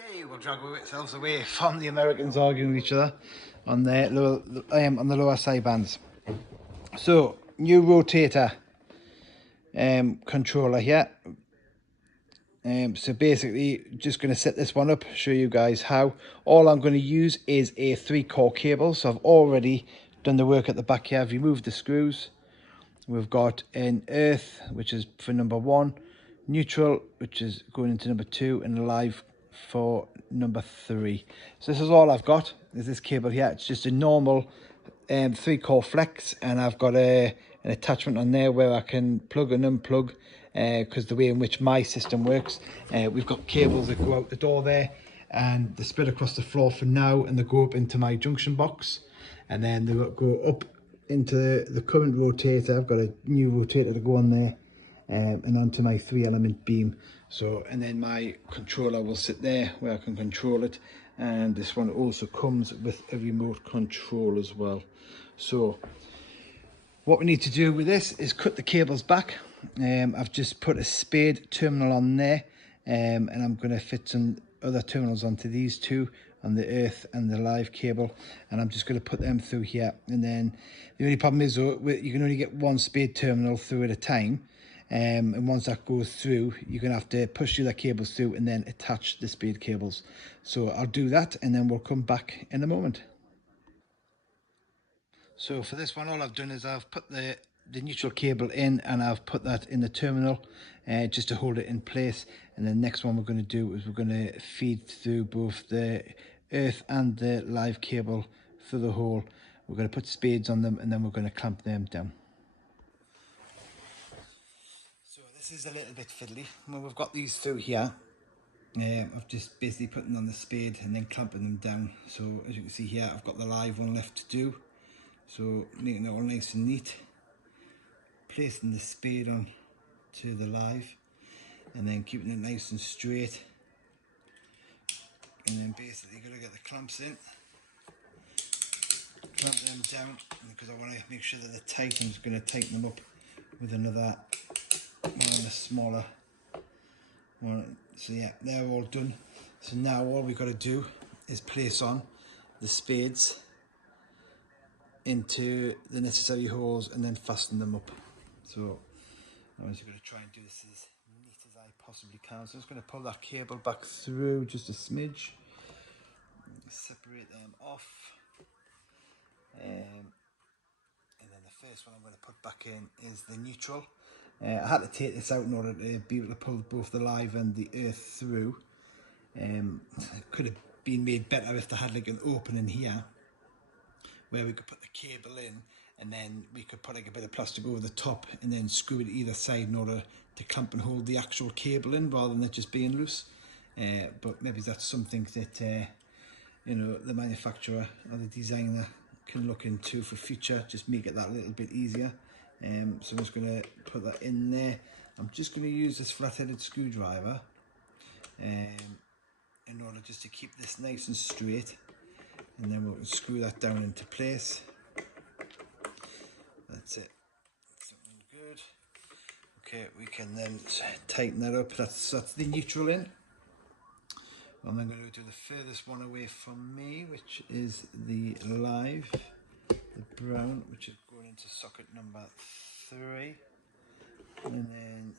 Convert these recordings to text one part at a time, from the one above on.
Okay, we'll drag ourselves away from the Americans arguing with each other on the lower side bands. So, new rotator controller here. So basically, just going to set this one up, show you guys how. All I'm going to use is a 3-core cable. So I've already done the work at the back here. I've removed the screws. We've got an earth, which is for number 1, neutral, which is going into number 2, and live for number 3. So this is all I've got, is this cable here. It's just a normal 3-core flex, and I've got an attachment on there where I can plug and unplug, because the way in which my system works, we've got cables that go out the door there, and they're spread across the floor for now, and they go up into my junction box, and then they go up into the current rotator. I've got a new rotator to go on there, and onto my 3-element beam. So, and then my controller will sit there where I can control it, and this one also comes with a remote control as well. So what we need to do with this is cut the cables back. I've just put a spade terminal on there, and I'm going to fit some other terminals onto these two, on the earth and the live cable, and I'm just going to put them through here. And then the only problem is, though, you can only get one spade terminal through at a time, and once that goes through, you're going to have to push the other cables through and then attach the spade cables. So I'll do that, and then we'll come back in a moment. So for this one, all I've done is I've put the neutral cable in, and I've put that in the terminal just to hold it in place. And the next one we're going to do is we're going to feed through both the earth and the live cable through the hole. We're going to put spades on them, and then we're going to clamp them down. So this is a little bit fiddly. Well, we've got these through here. I've just basically putting on the spade and then clamping them down. So as you can see here, I've got the live one left to do. So making it all nice and neat, placing the spade on to the live, and then keeping it nice and straight, and then basically got to get the clamps in, clamp them down, because I want to make sure that they're tight. I'm just going to tighten them up with another one, a smaller one. So yeah, they're all done. So now all we've got to do is place on the spades into the necessary holes and then fasten them up. So I'm just going to try and do this as neat as I possibly can. So I'm just going to pull that cable back through just a smidge, separate them off, and then the first one I'm going to put back in is the neutral. I had to take this out in order to be able to pull both the live and the earth through. It could have been made better if they had like an opening here where we could put the cable in, and then we could put like a bit of plastic over the top and then screw it either side in order to clamp and hold the actual cable in, rather than it just being loose. But maybe that's something that you know, the manufacturer or the designer can look into for future, just make it that little bit easier. So I'm just going to put that in there. I'm just going to use this flat-headed screwdriver in order just to keep this nice and straight, and then we'll screw that down into place. That's it. Something good. Okay, we can then tighten that up. That's the neutral in. I'm then going to do the furthest one away from me, which is the live, the brown, which is going into socket number 3, and then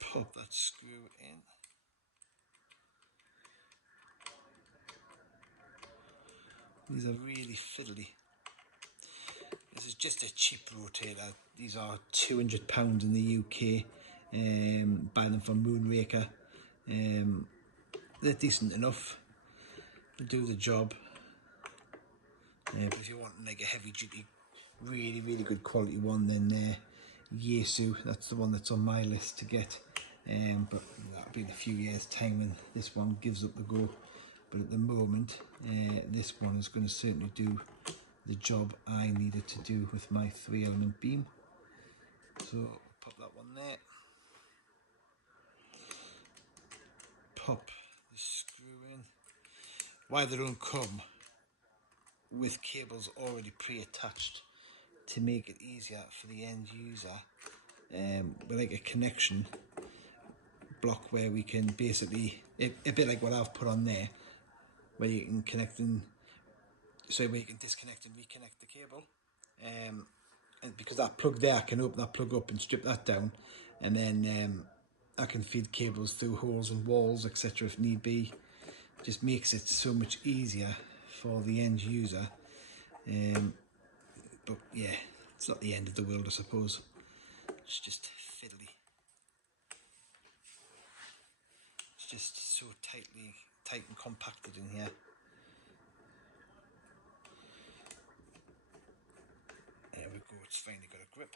pop that screw in. These are really fiddly. This is just a cheap rotator. These are £200 in the UK. Buy them from Moonraker. They're decent enough to do the job. But if you want like a heavy duty, really good quality one, then Yaesu, that's the one that's on my list to get. But that'll be in a few years time when this one gives up the go. But at the moment, this one is going to certainly do the job I needed to do with my 3-element beam. So pop that one there. Pop the screw in. Why they don't come with cables already pre-attached to make it easier for the end user, with like a connection block where we can basically, a bit like what I've put on there, where you can connect in, so where you can disconnect and reconnect the cable. And because that plug there, I can open that plug up and strip that down, and then I can feed cables through holes in walls, etc. if need be. Just makes it so much easier for the end user. But yeah, it's not the end of the world, I suppose. It's just fiddly. It's just so tight and compacted in here. There we go, it's finally got a grip.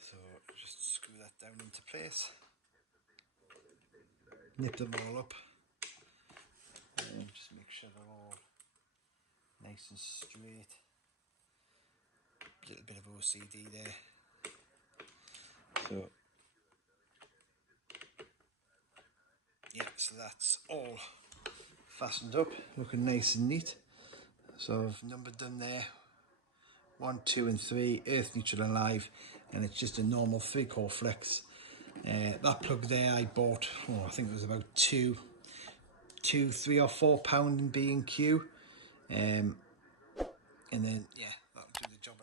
So just screw that down into place. Nip them all up. And just make sure they're all nice and straight. A little bit of OCD there. So yeah, so that's all fastened up, looking nice and neat. So I've numbered them there, 1, 2 and 3, earth, neutral and live, and it's just a normal 3-core flex. That plug there I bought, I think it was about 3 or 4 pound in B&Q, and then yeah, that'll do the job.